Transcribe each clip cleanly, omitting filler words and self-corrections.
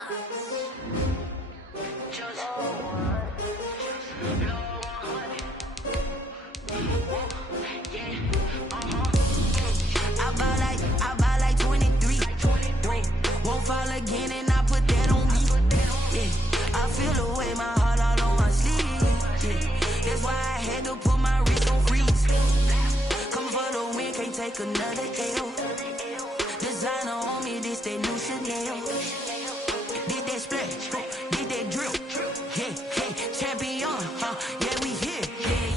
I buy like 23. Won't fall again and I put that on me. Yeah, I feel the way, my heart all on my sleeve. Yeah, that's why I had to put my wrist on freeze. Coming for the win, can't take another L. Designer on me, this that new Chanel. Did that splash, did that drill. Yeah, champion, yeah, we here.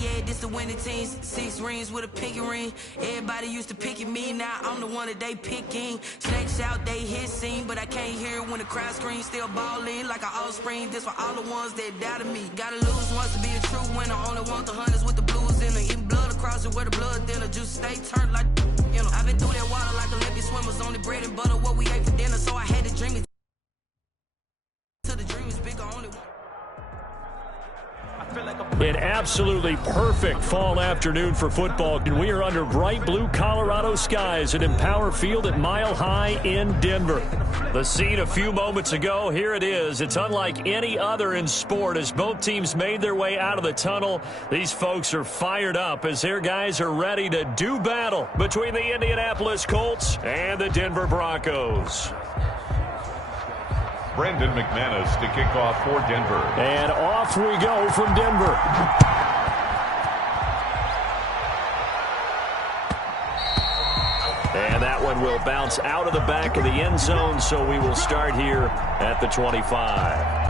Yeah, this the winning teams. 6 rings with a pinky ring. Everybody used to picking me, now I'm the one that they picking. Snakes out, they hit scene, but I can't hear it when the crowd screams. Still ballin' like an offspring. This for all the ones that doubted me. Gotta lose once to be a true winner. Only want the hunters with the blues in it. Eating blood across it where the blood dinner. Just stay turned like, you know. I've been through that water like Olympic swimmers. Only bread and butter, what we ate for dinner. So I had to dream it. To the dream is bigger, only one. An absolutely perfect fall afternoon for football, and we are under bright blue Colorado skies at Empower Field at Mile High in Denver. The scene a few moments ago, here it is. It's unlike any other in sport as both teams made their way out of the tunnel. These folks are fired up as their guys are ready to do battle between the Indianapolis Colts and the Denver Broncos. Brendan McManus to kick off for Denver. And off we go from Denver. And that one will bounce out of the back of the end zone, so we will start here at the 25.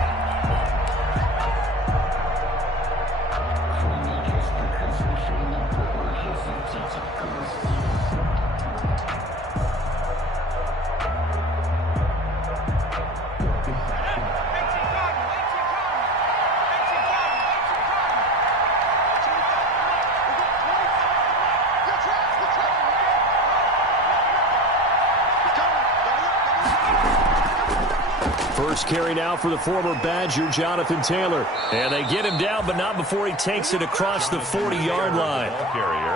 First carry now for the former Badger, Jonathan Taylor. And they get him down, but not before he takes it across the 40-yard line.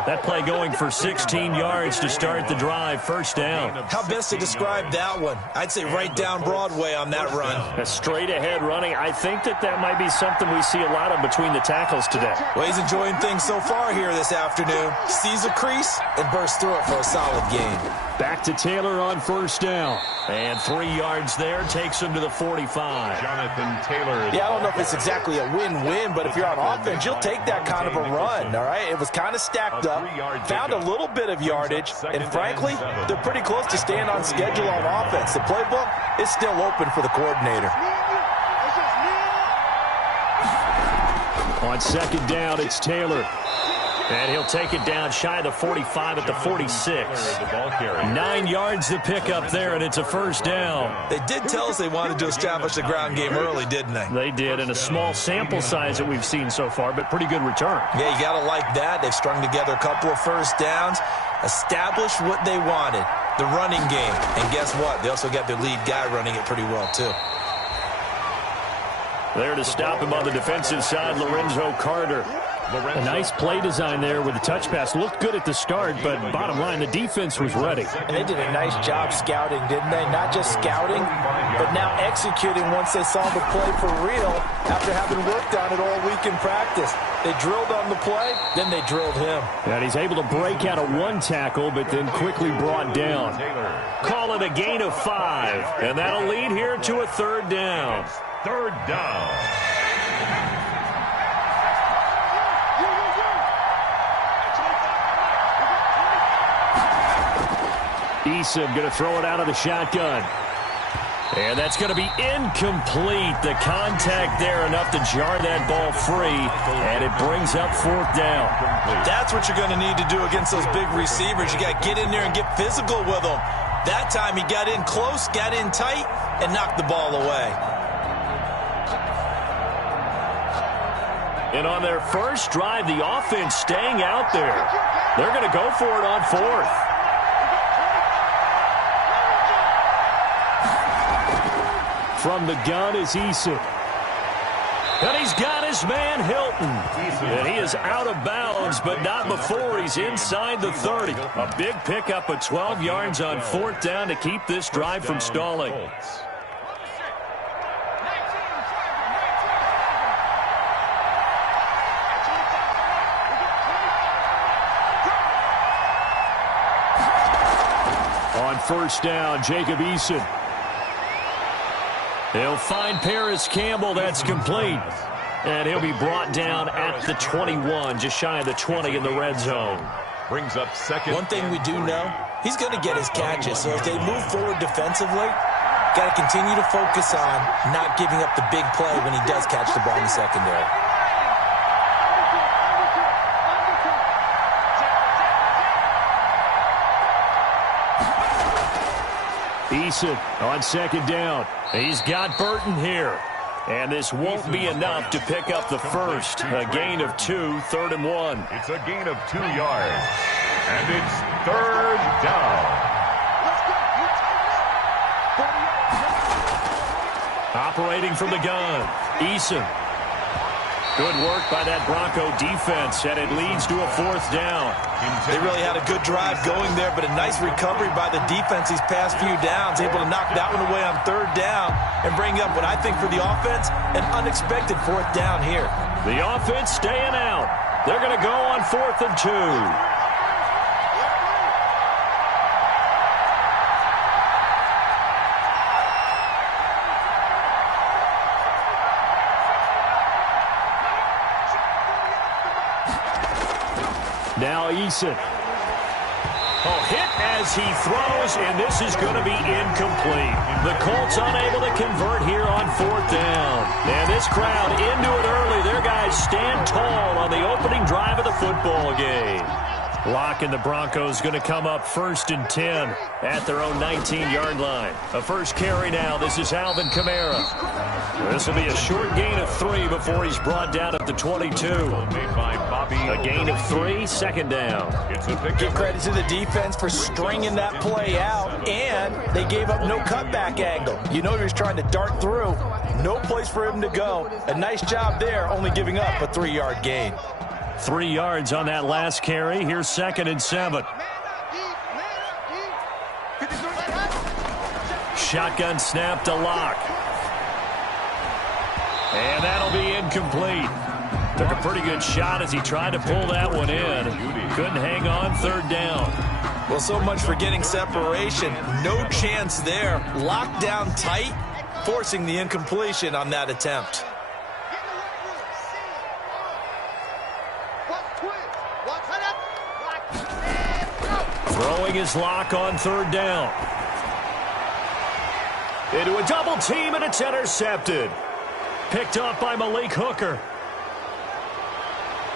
That play going for 16 yards to start the drive. First down. How best to describe that one? I'd say right down Broadway on that run. A straight-ahead running. I think that might be something we see a lot of between the tackles today. Well, he's enjoying things so far here this afternoon. Sees a crease and bursts through it for a solid gain. Back to Taylor on first down. And 3 yards there takes him to the 45. Jonathan Taylor. Yeah, I don't know if it's exactly a win-win, but if you're on offense, you'll take that kind of a run, all right? It was kind of stacked up, found a little bit of yardage, and frankly, they're pretty close to staying on schedule on offense. The playbook is still open for the coordinator. On second down, it's Taylor. And he'll take it down shy of the 45 at the 46. 9 yards to pick up there, and it's a first down. They did tell us they wanted to establish the ground game early, didn't they? They did, and a small sample size that we've seen so far, but pretty good return. Yeah, you got to like that. They've strung together a couple of first downs, established what they wanted, the running game. And guess what? They also got their lead guy running it pretty well, too. There to stop him on the defensive side, Lorenzo Carter. A nice play design there with the touch pass. Looked good at the start, but bottom line, the defense was ready. And they did a nice job scouting, didn't they? Not just scouting, but now executing once they saw the play for real after having worked on it all week in practice. They drilled on the play, then they drilled him. And he's able to break out of one tackle, but then quickly brought down. Call it a gain of 5, and that'll lead here to a third down. Third down. Eason going to throw it out of the shotgun. And that's going to be incomplete. The contact there enough to jar that ball free, and it brings up fourth down. That's what you're going to need to do against those big receivers. You got to get in there and get physical with them. That time he got in close, got in tight, and knocked the ball away. And on their first drive, the offense staying out there. They're going to go for it on fourth. From the gun is Eason. And he's got his man Hilton. And he is out of bounds, but not before he's inside the 30. A big pickup of 12 yards on fourth down to keep this drive from stalling. first down. Jacob Eason. He'll find Paris Campbell. That's complete. And he'll be brought down at the 21, just shy of the 20 in the red zone. Brings up second. One thing we do know, he's going to get his catches. So if they move forward defensively, got to continue to focus on not giving up the big play when he does catch the ball in the secondary. Eason on second down. He's got Burton here. And this won't be enough to pick up the first. A gain of 2, 3rd and 1. It's a gain of 2 yards. And it's 3rd down. Operating from the gun, Eason. Good work by that Bronco defense, and it leads to a 4th down. They really had a good drive going there, but a nice recovery by the defense these past few downs, able to knock that one away on 3rd down and bring up what I think for the offense, an unexpected 4th down here. The offense staying out. They're going to go on 4th and 2. Now Eason. Hit as he throws, and this is going to be incomplete. The Colts unable to convert here on 4th down. And this crowd into it early. Their guys stand tall on the opening drive of the football game. Lock and the Broncos going to come up 1st and 10 at their own 19-yard line. A first carry now. This is Alvin Kamara. This will be a short gain of 3 before he's brought down at the 22. A gain of 3, 2nd down. Give credit to the defense for stringing that play out, and they gave up no cutback angle. You know he was trying to dart through. No place for him to go. A nice job there, only giving up a 3-yard gain. 3 yards on that last carry. Here's 2nd and 7. Shotgun snap to Lock. And that'll be incomplete. Took a pretty good shot as he tried to pull that one in. Couldn't hang on, 3rd down. Well, so much for getting separation. No chance there. Locked down tight, forcing the incompletion on that attempt. Throwing his Lock on 3rd down. Into a double team, and it's intercepted. Picked up by Malik Hooker.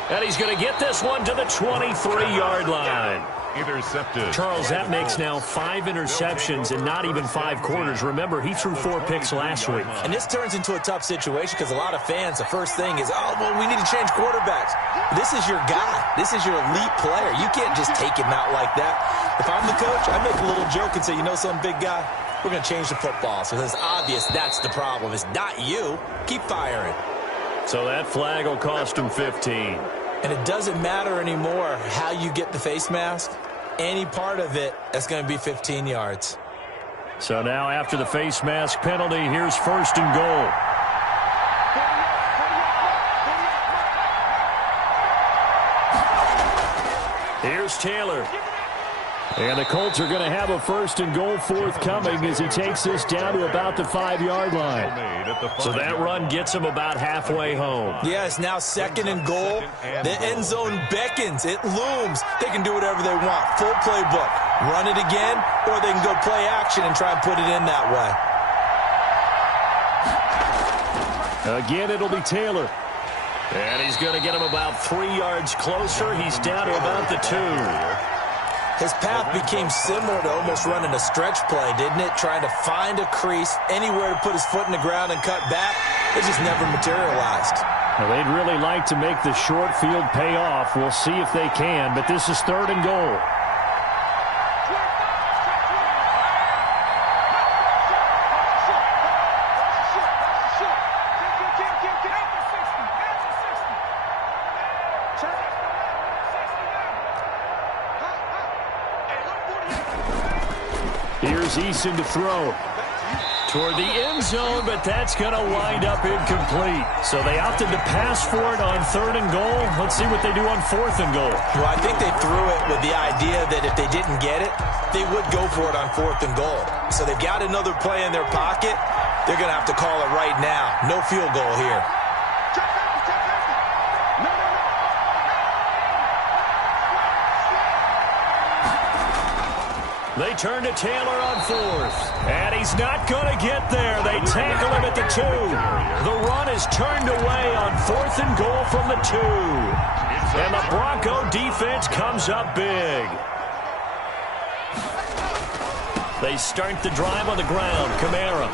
And he's going to get this one to the 23-yard line. Intercepted. Charles, that makes now 5 interceptions in not even 5 quarters. Remember, he threw 4 picks last week. And this turns into a tough situation because a lot of fans, the first thing is, oh, well, we need to change quarterbacks. This is your guy. This is your elite player. You can't just take him out like that. If I'm the coach, I make a little joke and say, you know something, big guy? We're going to change the football. So it's obvious that's the problem. It's not you. Keep firing. So that flag will cost him 15. And it doesn't matter anymore how you get the face mask. Any part of it, that's going to be 15 yards. So now after the face mask penalty, here's 1st and goal. Here's Taylor. And the Colts are going to have a 1st and goal forthcoming as he takes this down to about the 5-yard line. So that run gets him about halfway home. Yeah, it's now 2nd and goal. The end zone beckons. It looms. They can do whatever they want. Full playbook. Run it again, or they can go play action and try and put it in that way. Again, it'll be Taylor. And he's going to get him about 3 yards closer. He's down to about the 2. His path became similar to almost running a stretch play, didn't it? Trying to find a crease, anywhere to put his foot in the ground and cut back. It just never materialized. Well, they'd really like to make the short field pay off. We'll see if they can, but this is 3rd and goal. Here's Eason to throw. toward the end zone, but that's going to wind up incomplete. So they opted to pass for it on 3rd and goal. Let's see what they do on 4th and goal. Well, I think they threw it with the idea that if they didn't get it, they would go for it on 4th and goal. So they've got another play in their pocket. They're going to have to call it right now. No field goal here. They turn to Taylor on 4th, and he's not going to get there. They tackle him at the 2. The run is turned away on 4th and goal from the 2. And the Bronco defense comes up big. They start the drive on the ground. Kamara.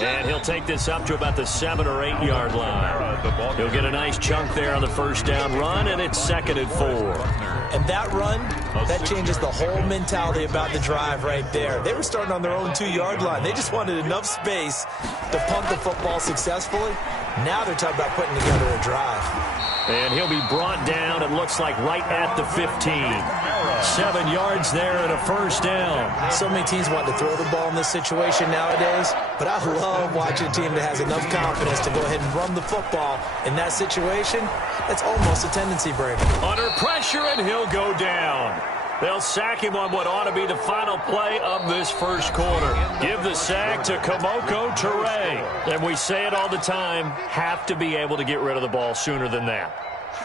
And he'll take this up to about the 7 or 8 yard line. He'll get a nice chunk there on the first down run, and it's 2nd and 4. And that run, that changes the whole mentality about the drive right there. They were starting on their own 2 yard line. They just wanted enough space to punt the football successfully. Now they're talking about putting together a drive. And he'll be brought down, it looks like, right at the 15. 7 yards there and a first down. So many teams want to throw the ball in this situation nowadays, but I love watching a team that has enough confidence to go ahead and run the football. In that situation, that's almost a tendency breaker. Under pressure, and he'll go down. They'll sack him on what ought to be the final play of this first quarter. Give the sack to Kamoko Toure. And we say it all the time, have to be able to get rid of the ball sooner than that.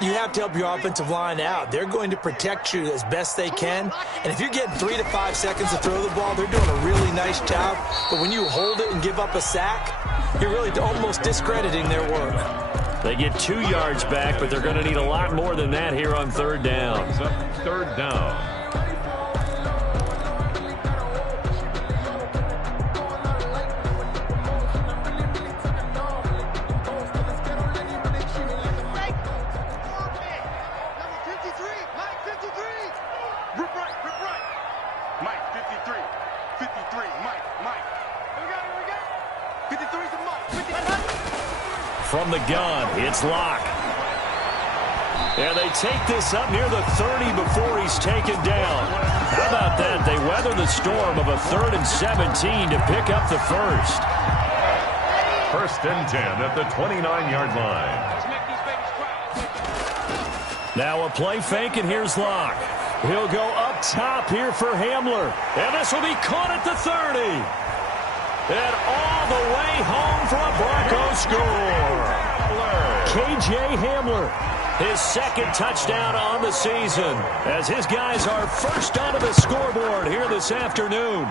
You have to help your offensive line out. They're going to protect you as best they can. And if you're getting 3 to 5 seconds to throw the ball, they're doing a really nice job. But when you hold it and give up a sack, you're really almost discrediting their work. They get 2 yards back, but they're going to need a lot more than that here on 3rd down. 3rd down. From the gun, it's Locke. And they take this up near the 30 before he's taken down. How about that? They weather the storm of a 3rd and 17 to pick up the first. 1st and 10 at the 29-yard line. Now a play fake, and here's Locke. He'll go up top here for Hamler. And this will be caught at the 30. And all the way home for a Bronco score. K.J. Hamler, his 2nd touchdown on the season, as his guys are first onto the scoreboard here this afternoon.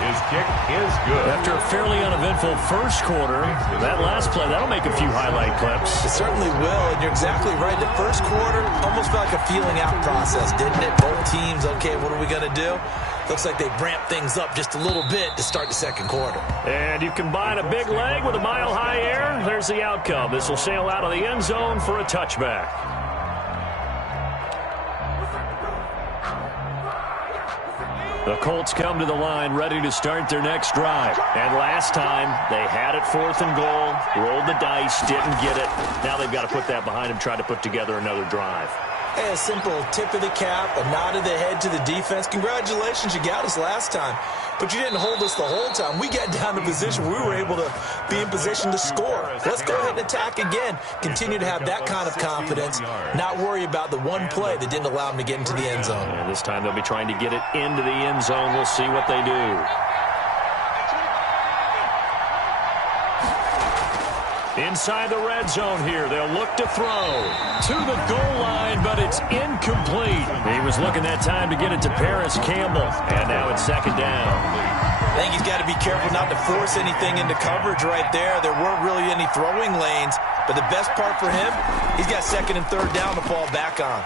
His kick is good. After a fairly uneventful first quarter, that last play, that'll make a few highlight clips. It certainly will, and you're exactly right. The first quarter almost felt like a feeling out process, didn't it? Both teams, okay, what are we going to do? Looks like they ramped things up just a little bit to start the 2nd quarter. And you combine a big leg with a mile-high air, there's the outcome. This will sail out of the end zone for a touchback. The Colts come to the line ready to start their next drive. And last time, they had it 4th and goal, rolled the dice, didn't get it. Now they've got to put that behind them, try to put together another drive. Hey, a simple tip of the cap, a nod of the head to the defense. Congratulations, you got us last time. But you didn't hold us the whole time. We got down to position where we were able to be in position to score. Let's go ahead and attack again. Continue to have that kind of confidence. Not worry about the one play that didn't allow them to get into the end zone. And this time they'll be trying to get it into the end zone. We'll see what they do. Inside the red zone here, they'll look to throw to the goal line, but it's incomplete. He was looking that time to get it to Paris Campbell, and now it's 2nd down. I think he's got to be careful not to force anything into coverage right there. There weren't really any throwing lanes, but the best part for him, he's got 2nd and 3rd down to fall back on.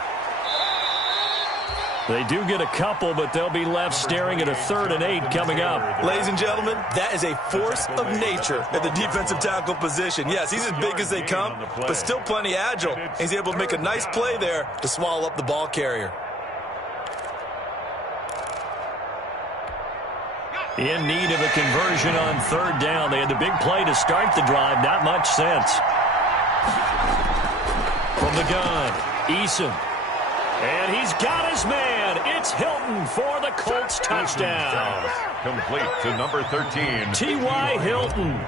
They do get a couple, but they'll be left staring at a 3rd and 8 coming up. Ladies and gentlemen, that is a force of nature at the defensive tackle position. Yes, he's as big as they come, but still plenty agile. He's able to make a nice play there to swallow up the ball carrier. In need of a conversion on 3rd down. They had the big play to start the drive. Not much sense. From the gun, Eason. And he's got his man It's Hilton for the Colts touchdown. Complete to number 13. T.Y. Hilton.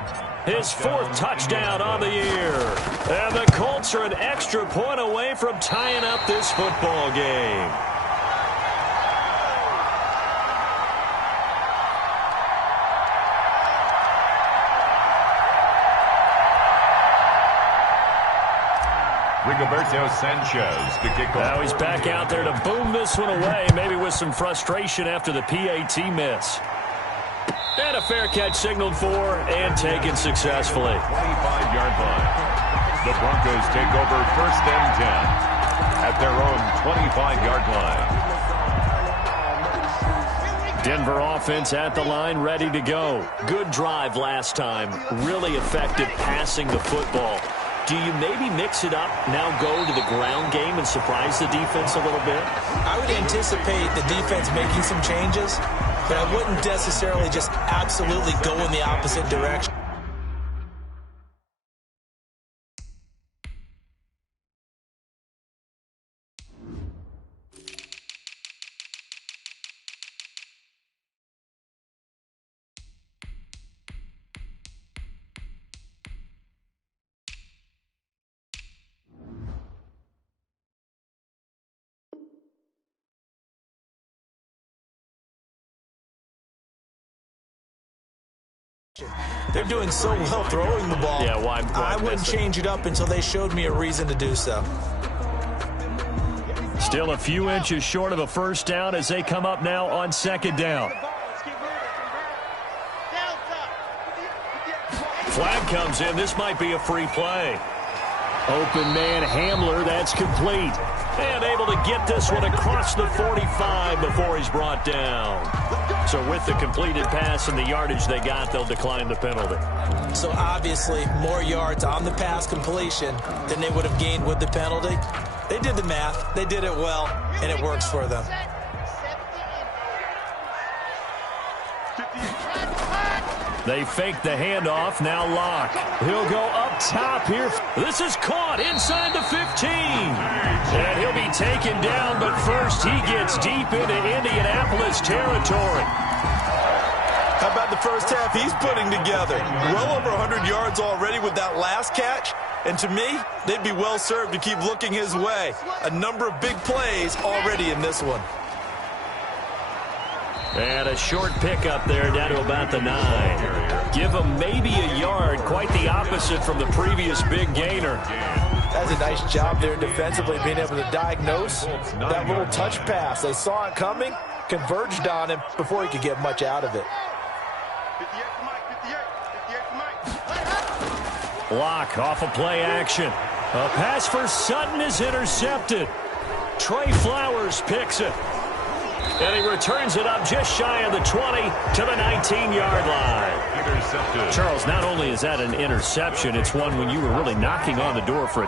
His 4th touchdown on the year. And the Colts are an extra point away from tying up this football game. Rigoberto Sanchez to kick off. Now he's back out there to boom this one away, maybe with some frustration after the PAT miss. And a fair catch signaled for and taken successfully. 25-yard line. The Broncos take over 1st and 10 at their own 25-yard line. Denver offense at the line, ready to go. Good drive last time. Really effective passing the football. Do you maybe mix it up, now go to the ground game and surprise the defense a little bit? I would anticipate the defense making some changes, but I wouldn't necessarily just absolutely go in the opposite direction. They're doing so well throwing the ball. Yeah, I wouldn't change it up until they showed me a reason to do so. Still a few inches short of a first down as they come up now on 2nd down. Flag comes in. This might be a free play. Open man Hamler, that's complete. And able to get this one across the 45 before he's brought down. So with the completed pass and the yardage they got, they'll decline the penalty. So obviously more yards on the pass completion than they would have gained with the penalty. They did the math, they did it well, and it works for them. They fake the handoff, now Locke. He'll go up top here. This is caught inside the 15. And he'll be taken down, but first he gets deep into Indianapolis territory. How about the first half he's putting together? Well over 100 yards already with that last catch. And to me, they'd be well served to keep looking his way. A number of big plays already in this one. And a short pickup there down to about the 9. Give him maybe a yard, quite the opposite from the previous big gainer. That's a nice job there defensively, being able to diagnose that little touch pass. They saw it coming, converged on him before he could get much out of it. Locke off of play action. A pass for Sutton is intercepted. Trey Flowers picks it. And he returns it up just shy of the 20 to the 19-yard line. Intercepted. Charles, not only is that an interception, it's one when you were really knocking on the door for a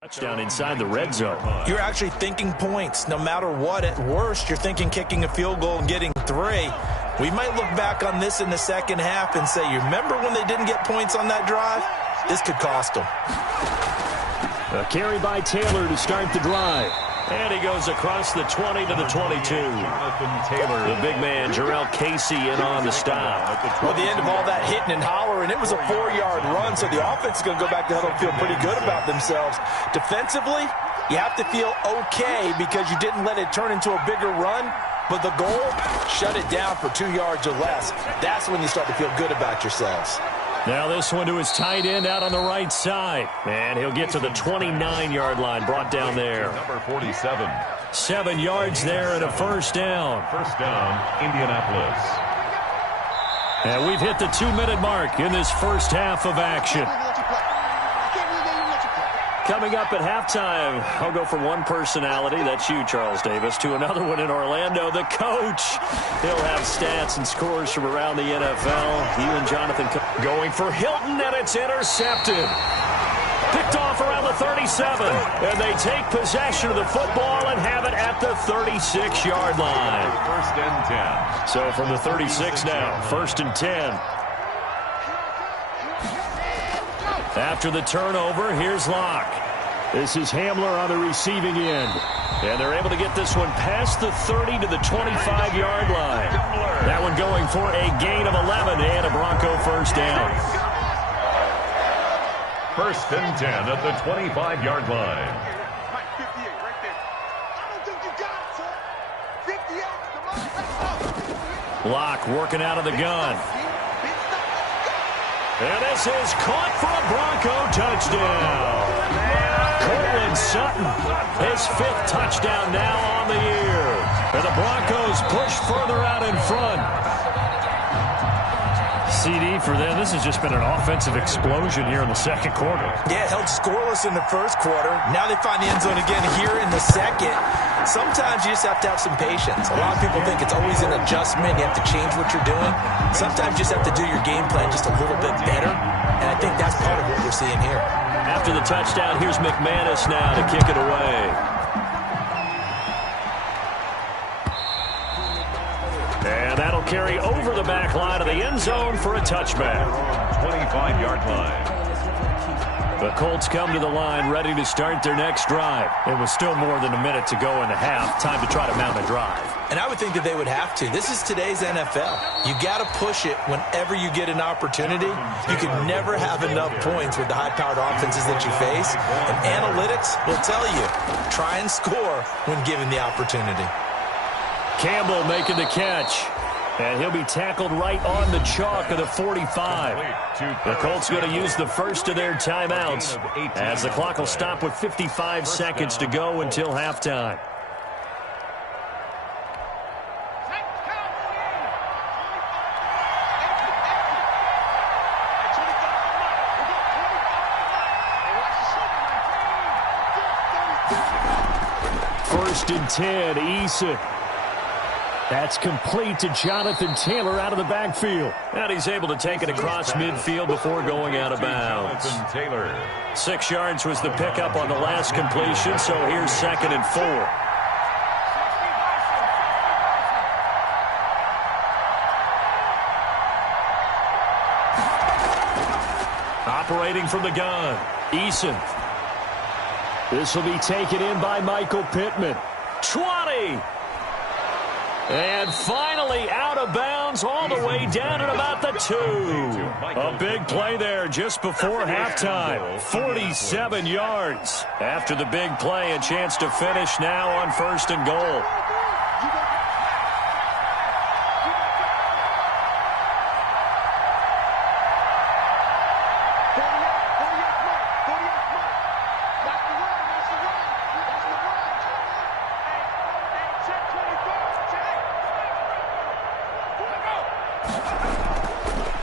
touchdown inside the red zone. You're actually thinking points. No matter what, at worst, you're thinking kicking a field goal and getting 3. We might look back on this in the second half and say, you remember when they didn't get points on that drive? This could cost them. A carry by Taylor to start the drive. And he goes across the 20 to the 22. Jonathan Taylor. The big man, Jarrell Casey, in on the stop. Well, the end of all that hitting and hollering, it was a 4-yard run, so the offense is going to go back to huddle and feel pretty good about themselves. Defensively, you have to feel okay because you didn't let it turn into a bigger run, but the goal, shut it down for 2 yards or less. That's when you start to feel good about yourselves. Now this one to his tight end out on the right side. And he'll get to the 29-yard line, brought down there. Number 47. 7 yards there and a first down. First down, Indianapolis. And we've hit the 2-minute mark in this first half of action. Coming up at halftime, I'll go from one personality, that's you, Charles Davis, to another one in Orlando, the coach. He'll have stats and scores from around the NFL. You and Jonathan going for Hilton, and it's intercepted. Picked off around the 37, and they take possession of the football and have it at the 36-yard line. First and 10. So from the 36 now, 1st and 10. After the turnover, here's Locke. This is Hamler on the receiving end. And they're able to get this one past the 30 to the 25-yard line. That one going for a gain of 11 and a Bronco first down. First and 10 at the 25-yard line. Locke working out of the gun. And this is caught for a Bronco touchdown. Cortland Sutton, his 5th touchdown now on the year. And the Broncos push further out in front. CD for them. This has just been an offensive explosion here in the second quarter. Yeah, held scoreless in the first quarter. Now they find the end zone again here in the second. Sometimes you just have to have some patience. A lot of people think it's always an adjustment. You have to change what you're doing. Sometimes you just have to do your game plan just a little bit better. And I think that's part of what we're seeing here. After the touchdown, here's McManus now to kick it away. And that'll carry over the back line of the end zone for a touchback. 25-yard line. The Colts come to the line ready to start their next drive. It was still more than a minute to go in the half. Time to try to mount a drive. And I would think that they would have to. This is today's NFL. You got to push it whenever you get an opportunity. You can never have enough points with the high-powered offenses that you face. And analytics will tell you, try and score when given the opportunity. Campbell making the catch. And he'll be tackled right on the chalk of the 45. The Colts going to use the first of their timeouts as the clock will stop with 55 seconds to go until halftime. First and 10, Eason. That's complete to Jonathan Taylor out of the backfield. And he's able to take it across midfield before going out of bounds. 6 yards was the pickup on the last completion, so here's 2nd and 4. Operating from the gun, Eason. This will be taken in by Michael Pittman. 20! And finally out of bounds all the way down at about the 2. A big play there just before halftime. 47 yards. After the big play, a chance to finish now on 1st and goal.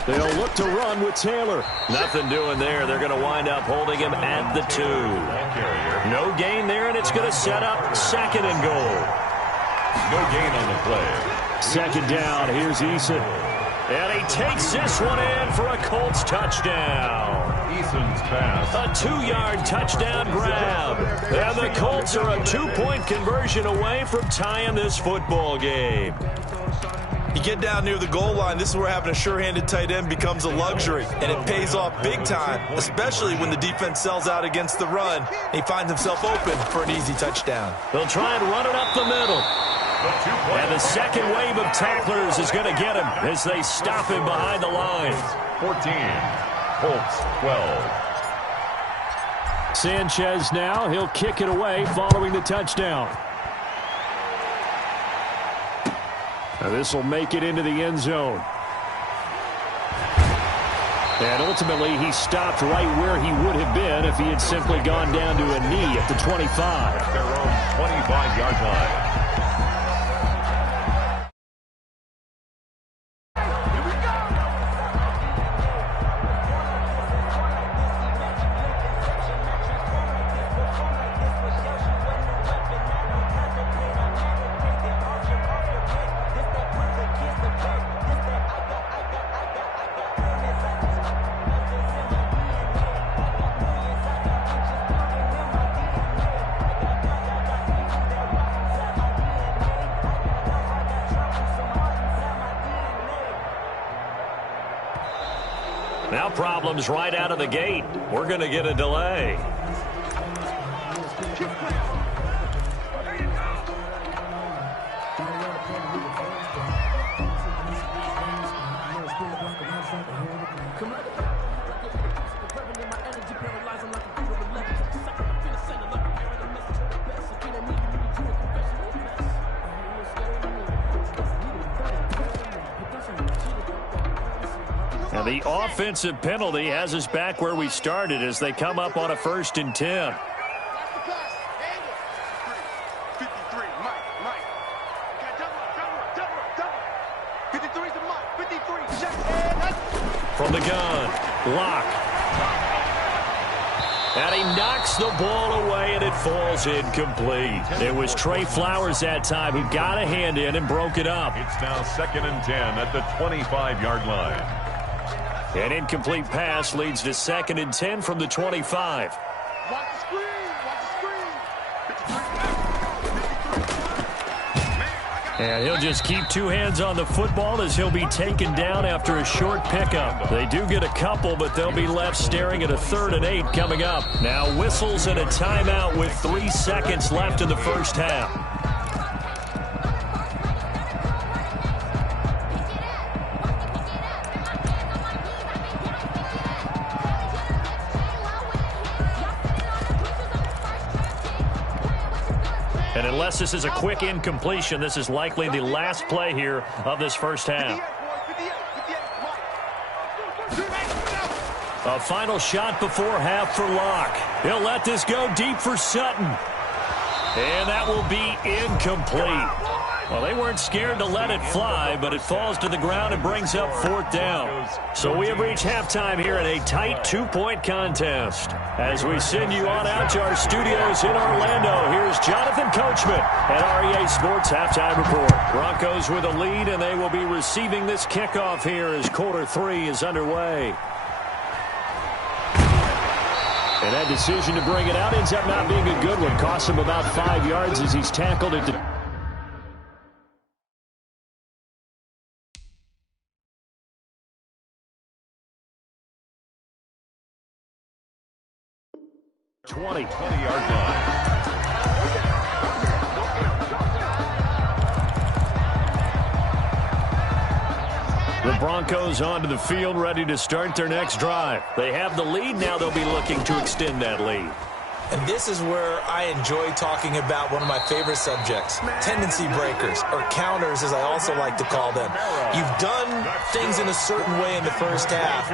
They'll look to run with Taylor. Nothing doing there. They're going to wind up holding him at the 2. No gain there, and it's going to set up 2nd and goal. No gain on the play. 2nd down. Here's Eason. And he takes this one in for a Colts touchdown. Eason's pass. A 2-yard touchdown grab. And the Colts are a 2-point conversion away from tying this football game. You get down near the goal line, this is where having a sure-handed tight end becomes a luxury, and it pays off big time, especially when the defense sells out against the run. He finds himself open for an easy touchdown. They'll try and run it up the middle. And the second wave of tacklers is going to get him as they stop him behind the line. 14, Colts 12. Sanchez now, he'll kick it away following the touchdown. Now this will make it into the end zone. And ultimately, he stopped right where he would have been if he had simply gone down to a knee at the 25. Their own 25-yard line. Now problems right out of the gate. We're going to get a delay. And the offensive penalty has us back where we started as they come up on a 1st and 10. From the gun, Locke. And he knocks the ball away, and it falls incomplete. It was Trey Flowers that time who got a hand in and broke it up. It's now 2nd and 10 at the 25-yard line. An incomplete pass leads to 2nd and 10 from the 25. Watch the screen. Watch the screen. And he'll just keep 2 hands on the football as he'll be taken down after a short pickup. They do get a couple, but they'll be left staring at a 3rd and 8 coming up. Now whistles and a timeout with 3 seconds left in the first half. And unless this is a quick incompletion, this is likely the last play here of this first half. A final shot before half for Locke. He'll let this go deep for Sutton. And that will be incomplete. Well, they weren't scared to let it fly, but it falls to the ground and brings up 4th down. So we have reached halftime here in a tight 2-point contest. As we send you on out to our studios in Orlando, here's Jonathan Coachman at REA Sports Halftime Report. Broncos with a lead, and they will be receiving this kickoff here as quarter 3 is underway. And that decision to bring it out ends up not being a good one. Costs him about 5 yards as he's tackled it. 20-yard line. The Broncos onto the field, ready to start their next drive. They have the lead. Now they'll be looking to extend that lead. And this is where I enjoy talking about one of my favorite subjects, tendency breakers, or counters as I also like to call them. You've done things in a certain way in the first half,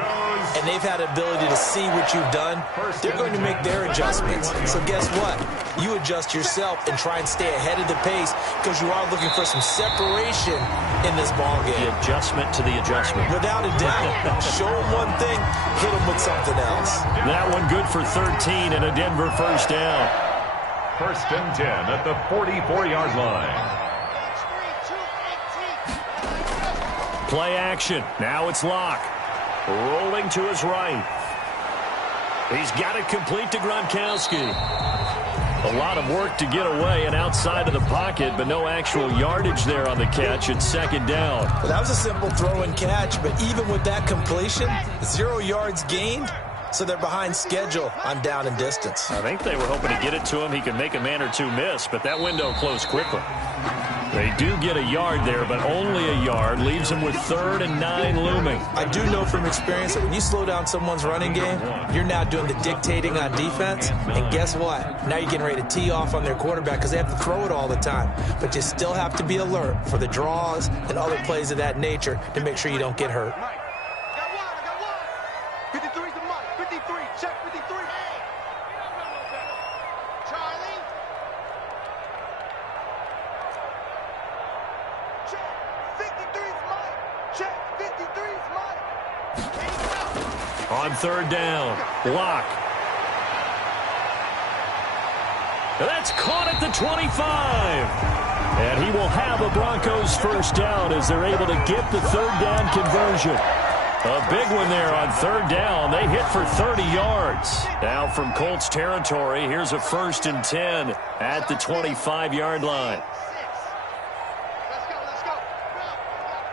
and they've had ability to see what you've done. They're going to make their adjustments. So guess what? You adjust yourself and try and stay ahead of the pace because you are looking for some separation in this ball game. The adjustment to the adjustment. Without a doubt. Show them one thing, hit them with something else. That one good for 13 and a Denver first down. 1st and 10 at the 44-yard line. Play action. Now it's Locke. Rolling to his right. He's got it complete to Gronkowski. A lot of work to get away and outside of the pocket, but no actual yardage there on the catch. It's 2nd down. Well, that was a simple throw and catch, but even with that completion, 0 yards gained. So they're behind schedule on down and distance. I think they were hoping to get it to him. He could make a man or two miss, but that window closed quickly. They do get a yard there, but only a yard. Leaves them with 3rd and 9 looming. I do know from experience that when you slow down someone's running game, you're now doing the dictating on defense. And guess what? Now you're getting ready to tee off on their quarterback because they have to throw it all the time. But you still have to be alert for the draws and other plays of that nature to make sure you don't get hurt. On 3rd down, Locke. That's caught at the 25. And he will have a Broncos first down as they're able to get the 3rd down conversion. A big one there on 3rd down. They hit for 30 yards. Now from Colts territory, here's a 1st and 10 at the 25-yard line. Let's go.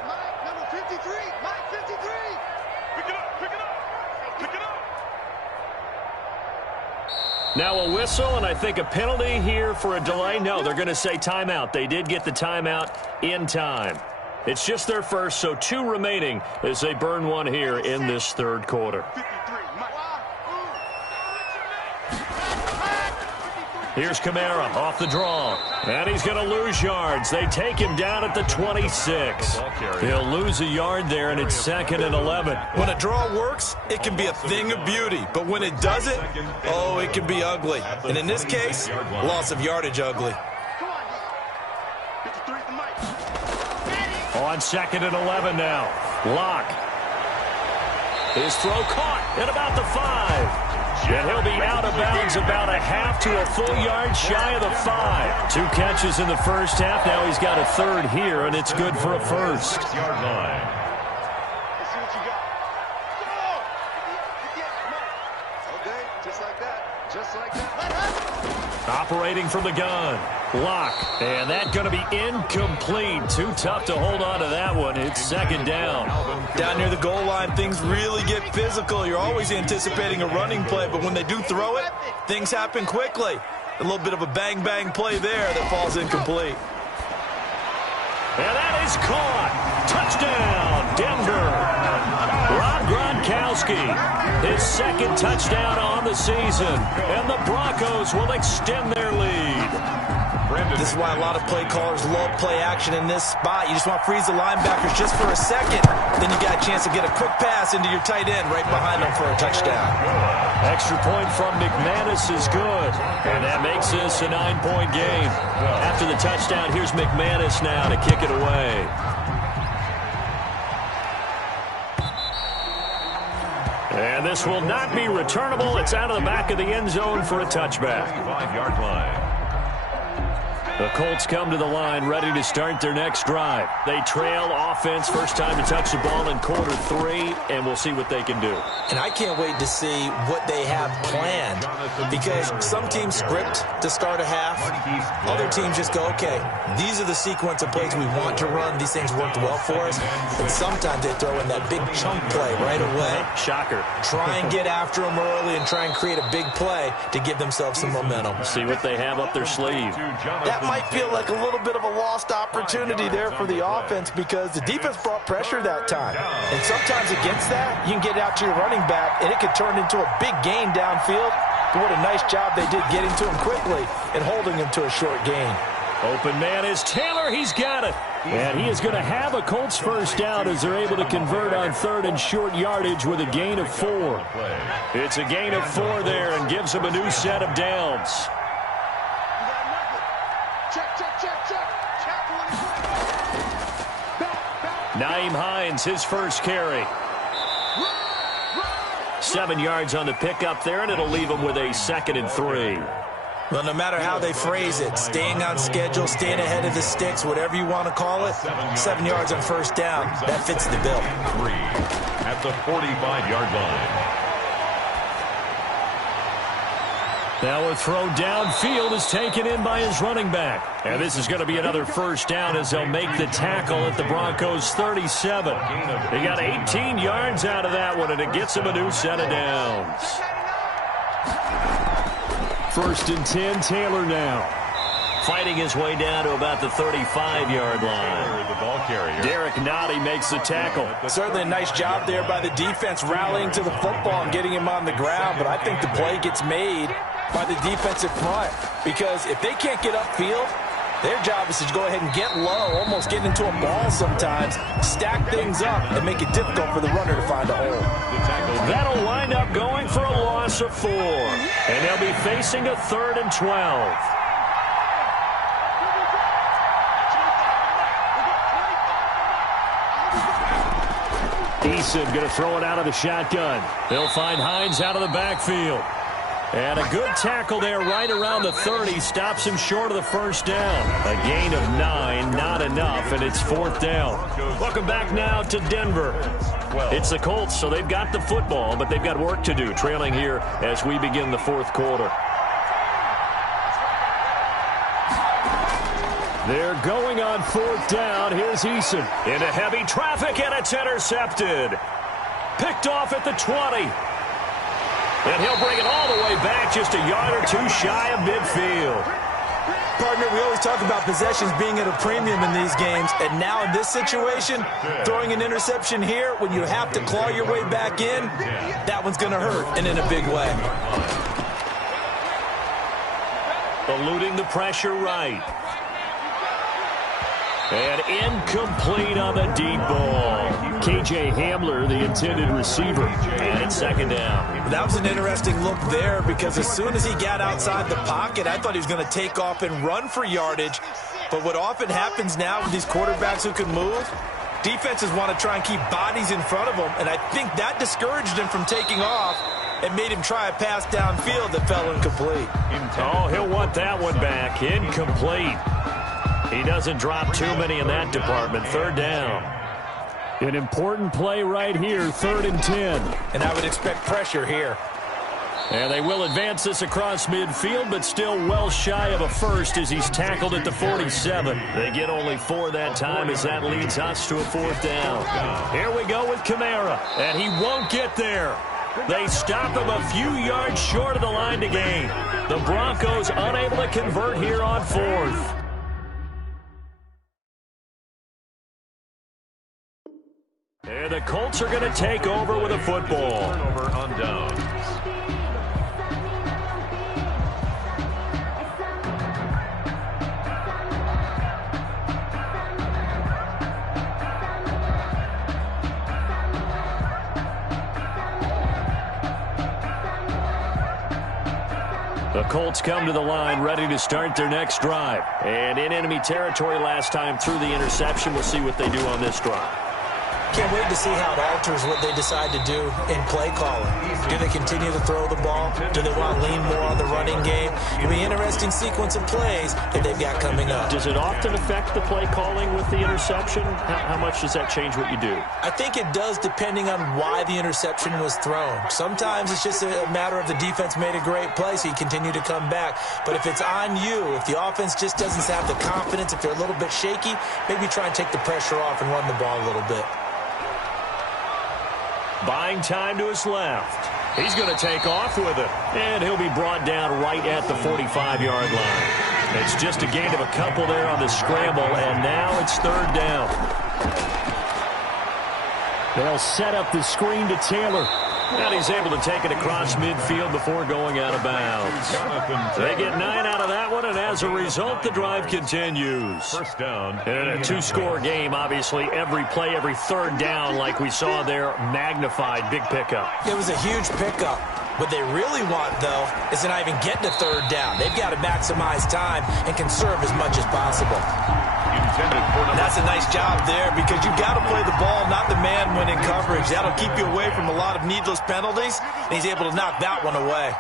Mike, number 53. Mike, 53. Pick it up. Now a whistle, and I think a penalty here for a delay. No, they're going to say timeout. They did get the timeout in time. It's just their first, so 2 remaining as they burn one here in this third quarter. Here's Kamara off the draw, and he's going to lose yards. They take him down at the 26. He'll lose a yard there, and it's 2nd and 11. When a draw works, it can be a thing of beauty. But when it doesn't, oh, it can be ugly. And in this case, loss of yardage ugly. On 2nd and 11 now. Locke. His throw caught at about the 5. And he'll be out of bounds about a half to a full yard shy of the 5. 2 catches in the first half. Now he's got a 3rd here, and it's good for a first. Yard line. Operating from the gun. Locke. And that's going to be incomplete. Too tough to hold on to that one. It's 2nd down. Down near the goal line, things really get physical. You're always anticipating a running play, but when they do throw it, things happen quickly. A little bit of a bang-bang play there that falls incomplete. And that is caught. Touchdown, Denver. Rob Gronkowski, his 2nd touchdown on the season. And the Broncos will extend their lead. This is why a lot of play callers love play action in this spot. You just want to freeze the linebackers just for a second. Then you got a chance to get a quick pass into your tight end right behind them for a touchdown. Extra point from McManus is good. And that makes this a 9-point game. After the touchdown, here's McManus now to kick it away. And this will not be returnable. It's out of the back of the end zone for a touchback. 5-yard line. The Colts come to the line ready to start their next drive. They trail offense, first time to touch the ball in quarter 3, and we'll see what they can do. And I can't wait to see what they have planned, because some teams script to start a half. Other teams just go, okay, these are the sequence of plays we want to run. These things worked well for us. And sometimes they throw in that big chunk play right away. Shocker. Try and get after them early and try and create a big play to give themselves some momentum. See what they have up their sleeve. That might feel like a little bit of a lost opportunity there for the offense, because the defense brought pressure that time. And sometimes against that, you can get out to your running back, and it could turn into a big gain downfield. But what a nice job they did getting to him quickly and holding him to a short gain. Open man is Taylor. He's got it. And he is going to have a Colts first down as they're able to convert on 3rd and short yardage with a gain of 4. It's a gain of 4 there and gives them a new set of downs. Nyheim Hines, his first carry. 7 yards on the pickup there, and it'll leave him with a 2nd and 3. Well, no matter how they phrase it, staying on schedule, staying ahead of the sticks, whatever you want to call it, 7 yards on first down, that fits the bill. 3 at the 45-yard line. Now a throw downfield is taken in by his running back. And this is going to be another first down as they'll make the tackle at the Broncos' 37. They got 18 yards out of that one, and it gets him a new set of downs. 1st and 10, Taylor now. Fighting his way down to about the 35-yard line. The ball carrier. Derek Nottie makes the tackle. Certainly a nice job there by the defense rallying to the football and getting him on the ground, but I think the play gets made by the defensive front, because if they can't get upfield, their job is to go ahead and get low, almost get into a ball sometimes, stack things up, and make it difficult for the runner to find a hole. That'll wind up going for a loss of 4. And they'll be facing a 3rd and 12. Eason going to throw it out of the shotgun. They'll find Hines out of the backfield. And a good tackle there right around the 30. Stops him short of the first down. A gain of 9, not enough, and it's 4th down. Welcome back now to Denver. It's the Colts, so they've got the football, but they've got work to do, trailing here as we begin the 4th quarter. They're going on 4th down. Here's Eason into heavy traffic, and it's intercepted. Picked off at the 20. And he'll bring it all the way back, just a yard or two shy of midfield. Partner, we always talk about possessions being at a premium in these games, and now in this situation, throwing an interception here when you have to claw your way back in, that one's going to hurt, and in a big way. Eluding the pressure right. And incomplete on the deep ball. K.J. Hamler, the intended receiver. And it's second down. That was an interesting look there because as soon as he got outside the pocket, I thought he was going to take off and run for yardage. But what often happens now with these quarterbacks who can move, defenses want to try and keep bodies in front of them. And I think that discouraged him from taking off and made him try a pass downfield that fell incomplete. Oh, he'll want that one back. Incomplete. He doesn't drop too many in that department. Third down. An important play right here, 3rd and 10. And I would expect pressure here. And they will advance this across midfield, but still well shy of a first as he's tackled at the 47. They get only 4 that time as that leads us to a 4th down. Here we go with Kamara, and he won't get there. They stop him a few yards short of the line to gain. The Broncos unable to convert here on 4th. And the Colts are going to take over with a football. Turnover on downs. The Colts come to the line ready to start their next drive. And in enemy territory last time through the interception. We'll see what they do on this drive. Can't wait to see how it alters what they decide to do in play calling. Do they continue to throw the ball? Do they want to lean more on the running game? It'll be an interesting sequence of plays that they've got coming up. Does it often affect the play calling with the interception? How much does that change what you do? I think it does depending on why the interception was thrown. Sometimes it's just a matter of the defense made a great play, so you continue to come back. But if it's on you, if the offense just doesn't have the confidence, if they're a little bit shaky, maybe try and take the pressure off and run the ball a little bit. Buying time to his left. He's going to take off with it. And he'll be brought down right at the 45-yard line. It's just a gain of a couple there on the scramble, and now it's 3rd down. They'll set up the screen to Taylor. And he's able to take it across midfield before going out of bounds. They get 9 out of that one, and as a result, the drive continues. First down. In a 2-score game, obviously, every play, every 3rd down, like we saw there, magnified. Big pickup. It was a huge pickup. What they really want, though, is to not even get to 3rd down. They've got to maximize time and conserve as much as possible. That's a nice job there because you've got to play the ball, not the man when in coverage. That'll keep you away from a lot of needless penalties, and he's able to knock that one away.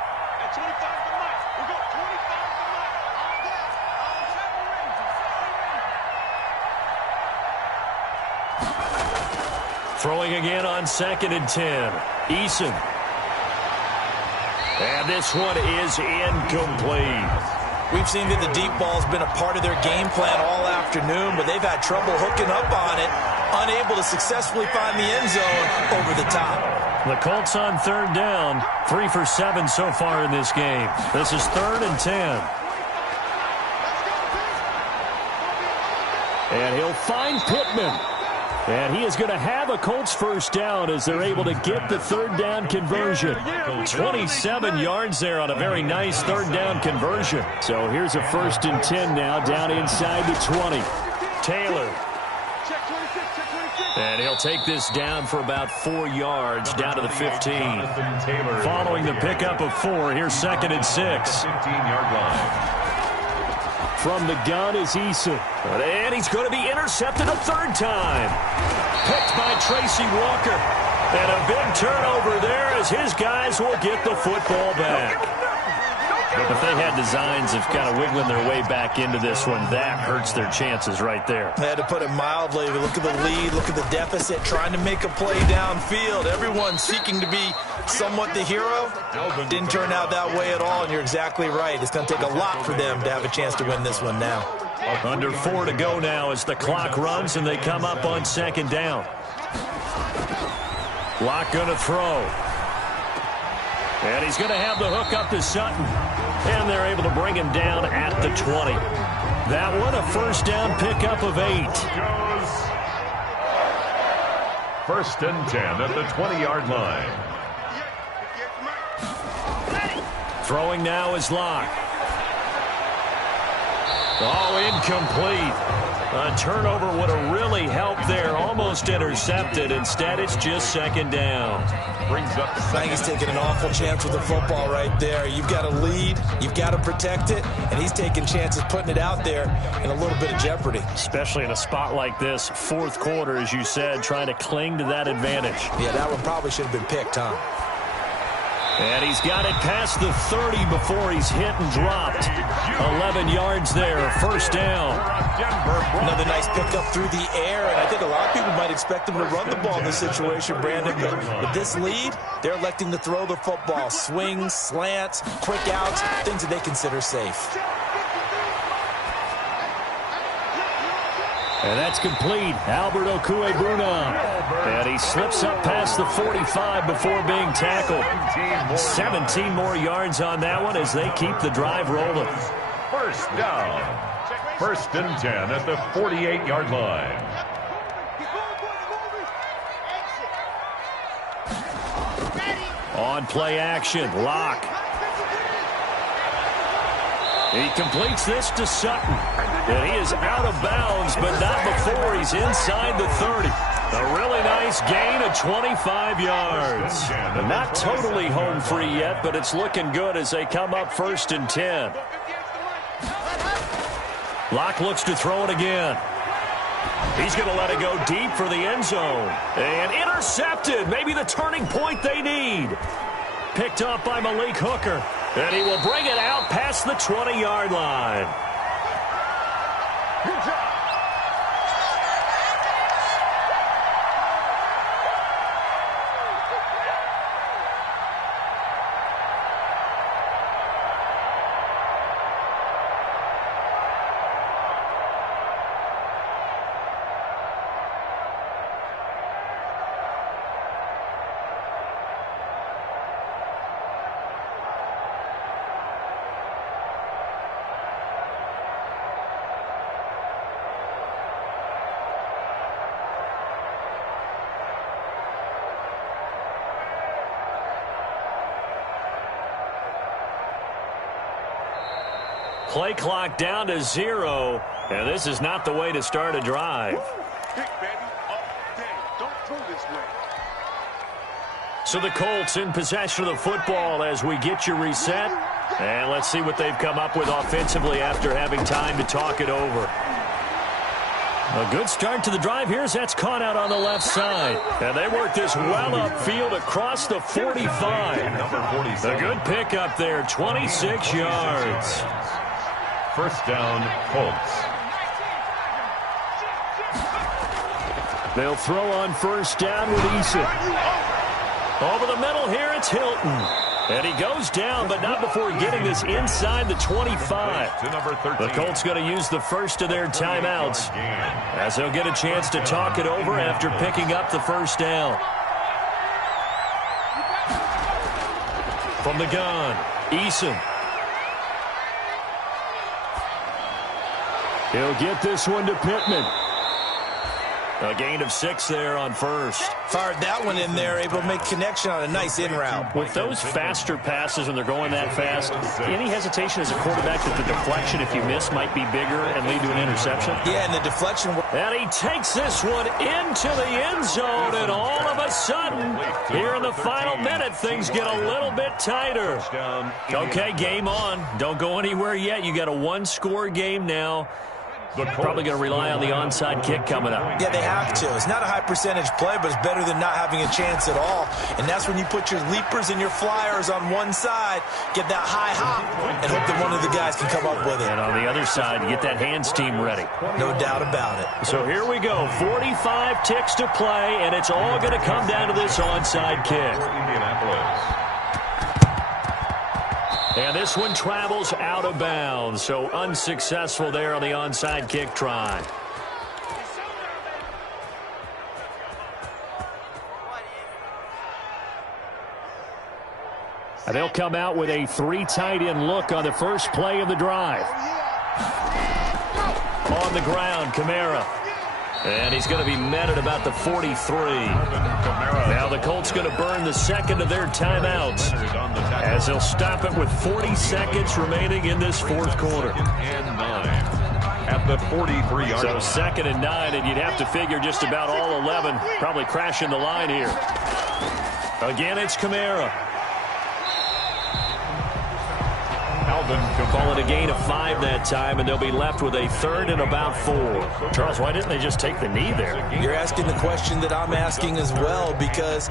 Throwing again on 2nd and 10. Eason. And this one is incomplete. We've seen that the deep ball's been a part of their game plan all afternoon, but they've had trouble hooking up on it, unable to successfully find the end zone over the top. The Colts on 3rd down, 3 for 7 so far in this game. This is 3rd and 10. And he'll find Pittman. And he is going to have a Colts first down as they're able to get the 3rd down conversion. 27 yards there on a very nice 3rd down conversion. So here's a 1st and 10 now down inside the 20. Taylor. And he'll take this down for about 4 yards down to the 15. Following the pickup of 4, here's 2nd and 6. 15-yard line. From the gun is Eason. And he's going to be intercepted a 3rd time. Picked by Tracy Walker. And a big turnover there as his guys will get the football back. If they had designs of kind of wiggling their way back into this one, that hurts their chances right there. They had to put it mildly. Look at the lead. Look at the deficit. Trying to make a play downfield. Everyone seeking to be somewhat the hero. Didn't turn out that way at all, and you're exactly right. It's going to take a lot for them to have a chance to win this one now. Under 4 to go now as the clock runs, and they come up on 2nd down. Locke going to throw. And he's going to have the hook up to Sutton. And they're able to bring him down at the 20. That one, a first down pickup of 8. First and 10 at the 20-yard line. Throwing now is Locke. Oh, incomplete. A turnover would have really helped there. Almost intercepted. Instead, it's just second down. Brings up I think he's taking an awful chance with the football right there. You've got to lead. You've got to protect it. And he's taking chances putting it out there in a little bit of jeopardy. Especially in a spot like this, fourth quarter, as you said, trying to cling to that advantage. Yeah, that one probably should have been picked, huh? And he's got it past the 30 before he's hit and dropped. 11 yards there, first down. Another nice pickup through the air, and I think a lot of people might expect him to run the ball in this situation, Brandon. But with this lead, they're electing to throw the football. Swings, slants, quick outs, things that they consider safe. And that's complete. Albert Okuegbuna. And he slips up past the 45 before being tackled. 17 more yards on that one as they keep the drive rolling. First down. First and 10 at the 48-yard line. On play action, Locke. He completes this to Sutton. And he is out of bounds, but not before he's inside the 30. A really nice gain of 25 yards. Not totally home free yet, but it's looking good as they come up first and 10. Locke looks to throw it again. He's going to let it go deep for the end zone. And intercepted. Maybe the turning point they need. Picked up by Malik Hooker. And he will bring it out past the 20-yard line. Play clock down to 0, and this is not the way to start a drive. So the Colts in possession of the football as we get you reset. And let's see what they've come up with offensively after having time to talk it over. A good start to the drive. Here's that's caught out on the left side. And they work this well upfield across the 45. A good pickup there, 26 yards. First down, Colts. They'll throw on first down with Eason. Over the middle here, it's Hilton. And he goes down, but not before getting this inside the 25. The Colts going to use the first of their timeouts as they'll get a chance to talk it over after picking up the first down. From the gun, Eason. He'll get this one to Pittman. A gain of 6 there on first. Fired that one in there, able to make connection on a nice in route. With those faster passes when they're going that fast, any hesitation as a quarterback that the deflection, if you miss, might be bigger and lead to an interception? Yeah, and the deflection. And he takes this one into the end zone, and all of a sudden, here in the final minute, things get a little bit tighter. Okay, game on. Don't go anywhere yet. You got a one-score game now. Probably going to rely on the onside kick coming up. Yeah, they have to. It's not a high percentage play, but it's better than not having a chance at all. And that's when you put your leapers and your flyers on one side, get that high hop, and hope that one of the guys can come up with it. And on the other side, you get that hands team ready. No doubt about it. So here we go. 45 ticks to play, and it's all going to come down to this onside kick. And this one travels out of bounds, so unsuccessful there on the onside kick try. And they'll come out with a 3 tight end look on the first play of the drive. On the ground, Kamara. And he's going to be met at about the 43. Now the Colts going to burn the second of their timeouts as they'll stop it with 40 seconds remaining in this fourth quarter. At the 43-yard So line. 2nd and 9, and you'd have to figure just about all 11 probably crashing the line here. Again, it's Kamara. Call it a gain of 5 that time, and they'll be left with a 3rd and about 4. Charles, why didn't they just take the knee there? You're asking the question that I'm asking as well, because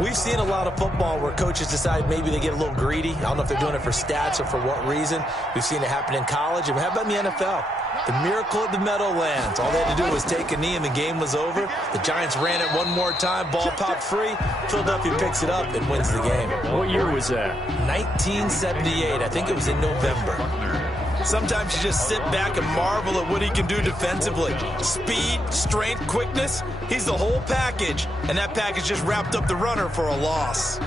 we've seen a lot of football where coaches decide maybe they get a little greedy. I don't know if they're doing it for stats or for what reason. We've seen it happen in college. And how about in the NFL? The miracle at the Meadowlands. All they had to do was take a knee and the game was over. The Giants ran it one more time. Ball popped free. Philadelphia picks it up and wins the game. What year was that? 1978. I think it was in November. Sometimes you just sit back and marvel at what he can do defensively. Speed, strength, quickness. He's the whole package. And that package just wrapped up the runner for a loss.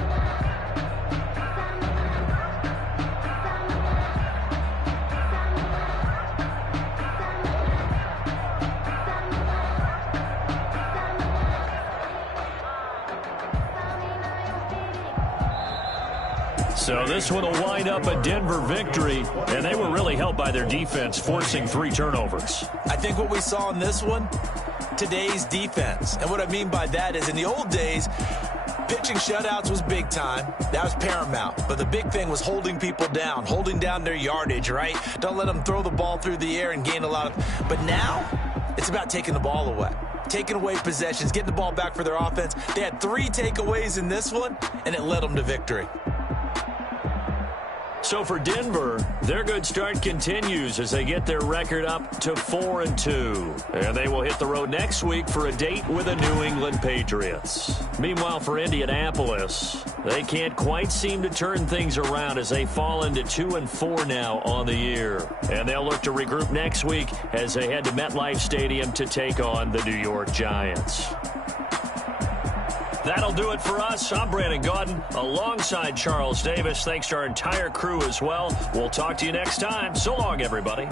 So this one will wind up a Denver victory, and they were really helped by their defense, forcing 3 turnovers. I think what we saw in this one, today's defense. And what I mean by that is in the old days, pitching shutouts was big time. That was paramount. But the big thing was holding people down, holding down their yardage, right? Don't let them throw the ball through the air and gain a lot of... But now, it's about taking the ball away. Taking away possessions, getting the ball back for their offense. They had 3 takeaways in this one, and it led them to victory. So for Denver, their good start continues as they get their record up to 4-2. And they will hit the road next week for a date with the New England Patriots. Meanwhile, for Indianapolis, they can't quite seem to turn things around as they fall into 2-4 now on the year. And they'll look to regroup next week as they head to MetLife Stadium to take on the New York Giants. That'll do it for us. I'm Brandon Gaudin alongside Charles Davis. Thanks to our entire crew as well. We'll talk to you next time. So long, everybody.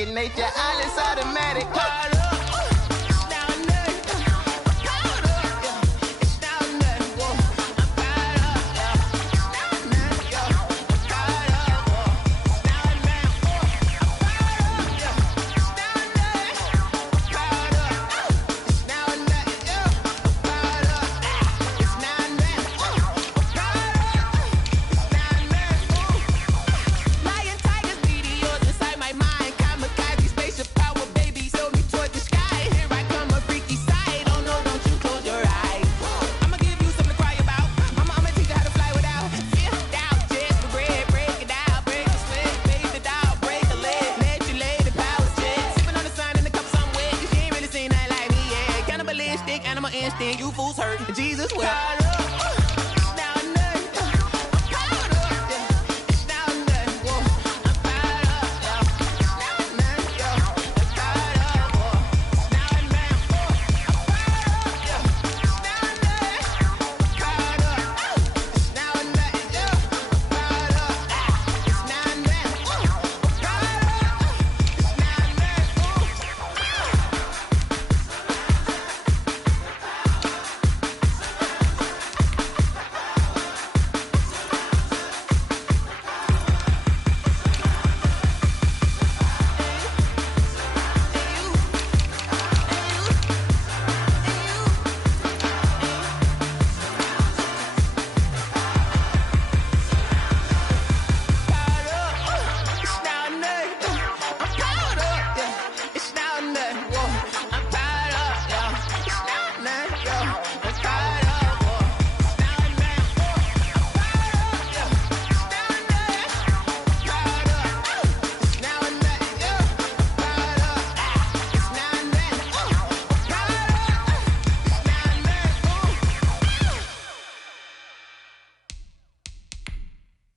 second nature, all is automatic. Animal instinct, you fools hurt. Jesus will.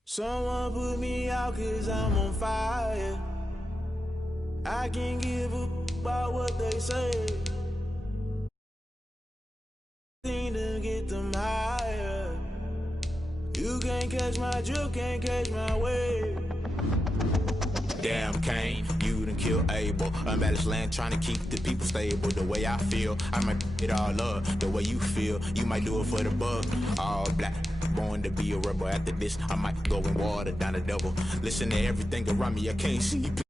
Someone put me out 'cause I'm on fire. I can't give a about what they say. Need to get them higher. You can't catch my drift, can't catch my wave. Damn Kane, you done killed Abel. Unbalanced land trying to keep the people stable. The way I feel, I might it all up. The way you feel, you might do it for the buck. All black, born to be a rebel. After this, I might go and water down the double. Listen to everything around me, I can't see.